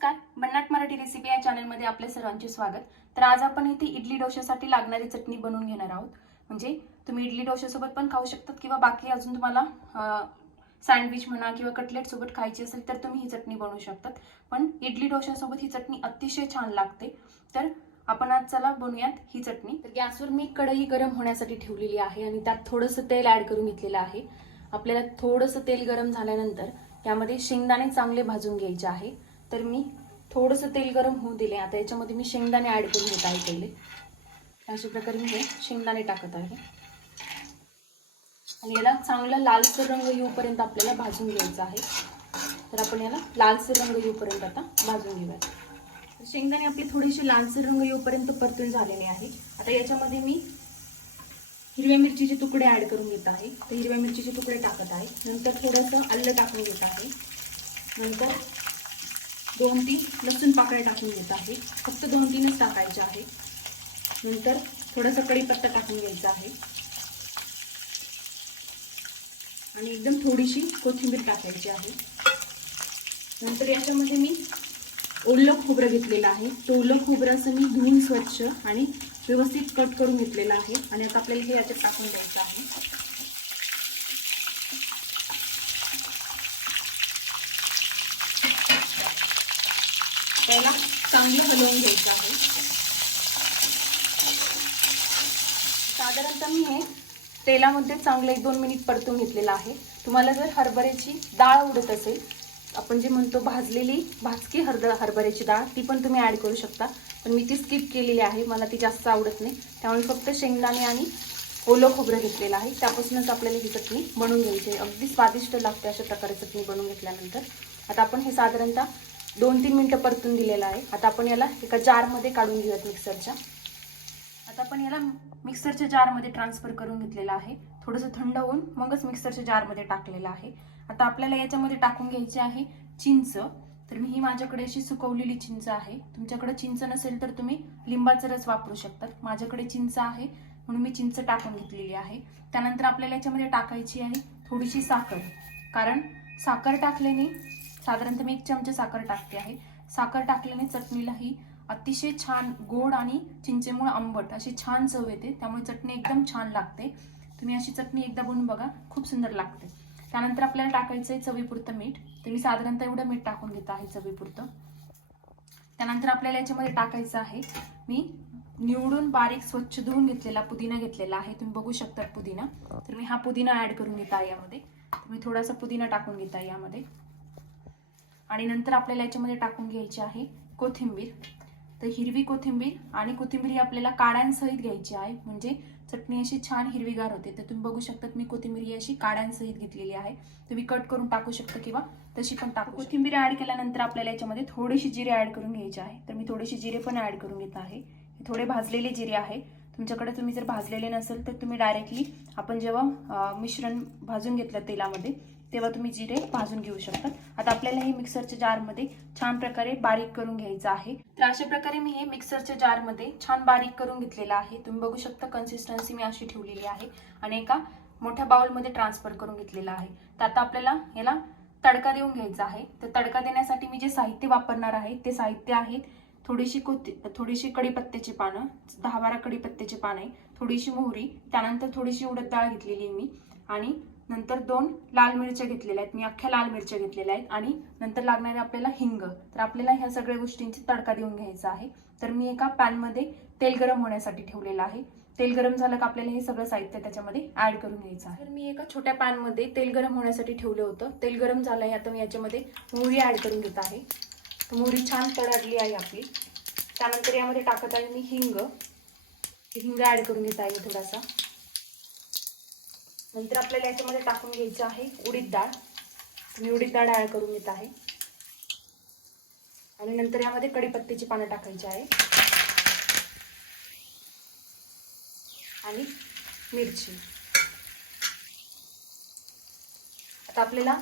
नमस्कार. बन्नाट मराठी रेसिपी या चॅनलमध्ये आपल्या सर्वांचे स्वागत. तर आज आपण इथे इडली डोशासाठी लागणारी चटणी बनवून घेणार आहोत. म्हणजे तुम्ही इडली डोशासोबत पण खाऊ शकतात किंवा बाकी अजून तुम्हाला सँडविच म्हणा किंवा कटलेटसोबत खायची असेल तर तुम्ही ही चटणी बनवू शकतात. पण इडली डोशासोबत ही चटणी अतिशय छान लागते. तर आपण आज चला बनवूयात ही चटणी. तर गॅसवर मी कढई गरम होण्यासाठी ठेवलेली आहे आणि त्यात थोडंसं तेल ॲड करून घेतलेलं आहे. आपल्याला थोडंसं तेल गरम झाल्यानंतर यामध्ये शेंगदाणे चांगले भाजून घ्यायचे आहे. तर मी थोडंसं तेल गरम होऊ दिले आता याच्यामध्ये मी शेंगदाणे ॲड करून घेत आहे पहिले. अशा प्रकारे मी हे शेंगदाणे टाकत आहे. आणि याला चांगला लालसर रंग येऊपर्यंत आपल्याला भाजून घ्यायचा आहे. तर आपण याला लालसर रंग येऊपर्यंत आता भाजून घेऊयात. शेंगदाणे आपले थोडेसे लालसर रंग येऊपर्यंत परतून झालेले आहे. आता याच्यामध्ये मी हिरव्या मिरचीचे तुकडे ॲड करून घेत आहे. तर हिरव्या मिरचीचे तुकडे टाकत आहे. नंतर थोडंसं आलं टाकून घेत आहे. नंतर दोन तीन लसूण पाकळ्या टाकून घेत आहे. फक्त दोन तीनच टाकायचे आहे. नंतर थोडंसं कढीपत्ता टाकून घ्यायचा आहे. आणि एकदम थोडीशी कोथिंबीर टाकायची आहे. नंतर याच्यामध्ये मी ओलं खोबरं घेतलेलं आहे. तो ओलं खोबरं असं मी धुवून स्वच्छ आणि व्यवस्थित कट करून घेतलेलं आहे. आणि आता आपल्याला हे याच्यात टाकून द्यायचं आहे. त्याला चांगलं हलवून घ्यायचं आहे. साधारणतः मी हे तेलामध्ये चांगलं एक दोन मिनिट परतून घेतलेलं आहे. तुम्हाला जर हरभऱ्याची डाळ आवडत असेल आपण जे म्हणतो भाजलेली भाजकी हरद हरभऱ्याची डाळ ती पण तुम्ही ॲड करू शकता. पण मी ती स्किप केलेली आहे मला ती जास्त आवडत नाही. त्यामुळे फक्त शेंगदाणे आणि ओलं खोबरं घेतलेलं आहे. त्यापासूनच आपल्याला ही चटणी बनवून घ्यायची आहे. अगदी स्वादिष्ट लागते अशा प्रकारे चटणी बनवून घेतल्यानंतर. आता आपण हे साधारणतः दोन तीन मिनटं परतून दिलेलं आहे. आता आपण याला एका जारमध्ये काढून घेऊयात मिक्सरच्या. आता आपण याला मिक्सरच्या जारमध्ये ट्रान्सफर करून घेतलेला आहे. थोडंसं थंड होऊन मगच मिक्सरच्या जारमध्ये टाकलेलं आहे. आता आपल्याला याच्यामध्ये टाकून घ्यायची आहे चिंच. तर मी ही माझ्याकडे अशी सुकवलेली चिंच आहे. तुमच्याकडे चिंच नसेल तर तुम्ही लिंबाचा रस वापरू शकतात माझ्याकडे चिंच आहे म्हणून मी चिंच टाकून घेतलेली आहे. त्यानंतर आपल्याला याच्यामध्ये टाकायची आहे थोडीशी साखर. कारण साखर टाकल्याने साधारणतः मी एक चमचा साखर टाकते आहे. साखर टाकल्याने चटणीला ही अतिशय छान गोड आणि चिंचेमुळे आंबट अशी छान चव येते. त्यामुळे चटणी एकदम छान लागते. तुम्ही अशी चटणी एकदा बनवून बघा खूप सुंदर लागते. त्यानंतर आपल्याला टाकायचं आहे चवीपुरतं मीठ. तर मी साधारणतः एवढं मीठ टाकून घेत आहे चवीपुरतं. त्यानंतर आपल्याला याच्यामध्ये टाकायचं आहे मी निवडून बारीक स्वच्छ धुवून घेतलेला पुदिना घेतलेला आहे. तुम्ही बघू शकता पुदिना. तर मी हा पुदिना ऍड करून घेत आहे यामध्ये. तुम्ही थोडासा पुदिना टाकून घेत आहे यामध्ये. आणि नंतर आपल्याला याच्यामध्ये टाकून घ्यायची आहे कोथिंबीर. तर हिरवी कोथिंबीर आणि कोथिंबीर ही आपल्याला काड्यांसहित घ्यायची आहे. म्हणजे चटणी अशी छान हिरवीगार होते. तर तुम्ही बघू शकतात मी कोथिंबीर ही अशी काड्यांसहित घेतलेली आहे. तुम्ही कट करून टाकू शकता किंवा तशी पण टाकू कोथिंबीर ऍड केल्यानंतर आपल्याला याच्यामध्ये थोडीशी जिरे ऍड करून घ्यायची आहे. तर मी थोडेसे जिरे पण ऍड करून घेत आहे. हे थोडे भाजलेले जिरे आहे. तुमच्याकडे तुम्ही जर भाजलेले नसेल तर तुम्ही डायरेक्टली आपण जेव्हा मिश्रण भाजून घेतलं तेलामध्ये तेव्हा तुम्ही जिरे भाजून घेऊ शकतात आता आपल्याला हे मिक्सरच्या जारमध्ये छान प्रकारे बारीक करून घ्यायचं आहे. तर अशा प्रकारे मी हे मिक्सरच्या जारमध्ये छान बारीक करून घेतलेलं आहे. तुम्ही बघू शकता कन्सिस्टन्सी मी अशी ठेवलेली आहे आणि एका मोठ्या बाउलमध्ये ट्रान्सफर करून घेतलेलं आहे. तर आता आपल्याला याला तडका देऊन घ्यायचा आहे. तर तडका देण्यासाठी मी जे साहित्य वापरणार आहे ते साहित्य आहे थोडीशी कोथी थोडीशी कडीपत्त्याची पानं दहा बारा कडीपत्त्याची पानं आहे थोडीशी मोहरी त्यानंतर थोडीशी उडद डाळ घेतलेली आहे मी आणि नंतर दोन लाल मिरच्या घेतलेल्या आहेत. मी अख्ख्या लाल मिरच्या घेतलेल्या आहेत. आणि नंतर लागणारे आपल्याला हिंग. तर आपल्याला ह्या सगळ्या गोष्टींची तडका देऊन घ्यायचा आहे. तर मी एका पॅनमध्ये तेल गरम होण्यासाठी ठेवलेलं आहे. तेल गरम झालं का आपल्याला हे सगळं साहित्य त्याच्यामध्ये ऍड करून घ्यायचं आहे. तर मी एका छोट्या पॅनमध्ये तेल गरम होण्यासाठी ठेवलं होतं. तेल गरम झालं आहे आता मी याच्यामध्ये मोहरी ऍड करून घेत आहे. तर मोहरी छान तडकली आहे आपली. त्यानंतर यामध्ये टाकत आहे मी हिंग. हिंग ऍड करून घेत आहे थोडासा. नंतर आपल्याला याच्यामध्ये टाकून घ्यायचं आहे उडीद डाळ. मी उडीद डाळ ॲड करून घेत आहे. आणि नंतर यामध्ये कढीपत्त्याची पानं टाकायची आहे. आणि मिरची. आता आपल्याला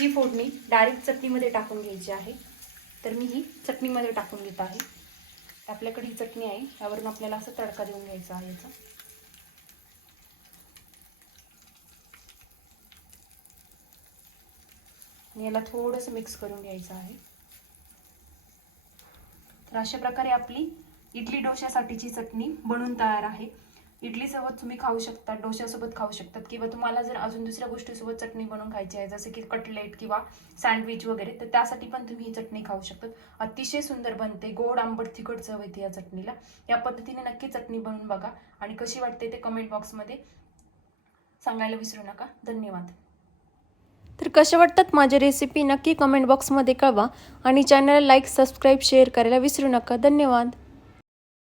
ही फोडणी डायरेक्ट चटणीमध्ये टाकून घ्यायची आहे. तर मी ही चटणीमध्ये टाकून घेत आहे. आपल्याकडे ही चटणी आहे. यावरून आपल्याला असं तडका देऊन घ्यायचा आहे याचा. आणि याला थोडंसं मिक्स करून घ्यायचं आहे. तर अशा प्रकारे आपली इडली डोश्यासाठीची चटणी बनून तयार आहे. इडलीसोबत तुम्ही खाऊ शकता डोश्यासोबत खाऊ शकतात किंवा तुम्हाला जर अजून दुसऱ्या गोष्टीसोबत चटणी बनवून खायची आहे जसं की कटलेट किंवा सँडविच वगैरे तर त्यासाठी पण तुम्ही ही चटणी खाऊ शकतात. अतिशय सुंदर बनते गोड आंबट तिखट चव येते या चटणीला. या पद्धतीने नक्की चटणी बनवून बघा आणि कशी वाटते ते कमेंट बॉक्समध्ये सांगायला विसरू नका. धन्यवाद. तर कशा वाटतात माझ्या रेसिपी नक्की कमेंट बॉक्समध्ये कळवा. आणि चॅनलला लाईक सबस्क्राईब शेअर करायला विसरू नका. धन्यवाद.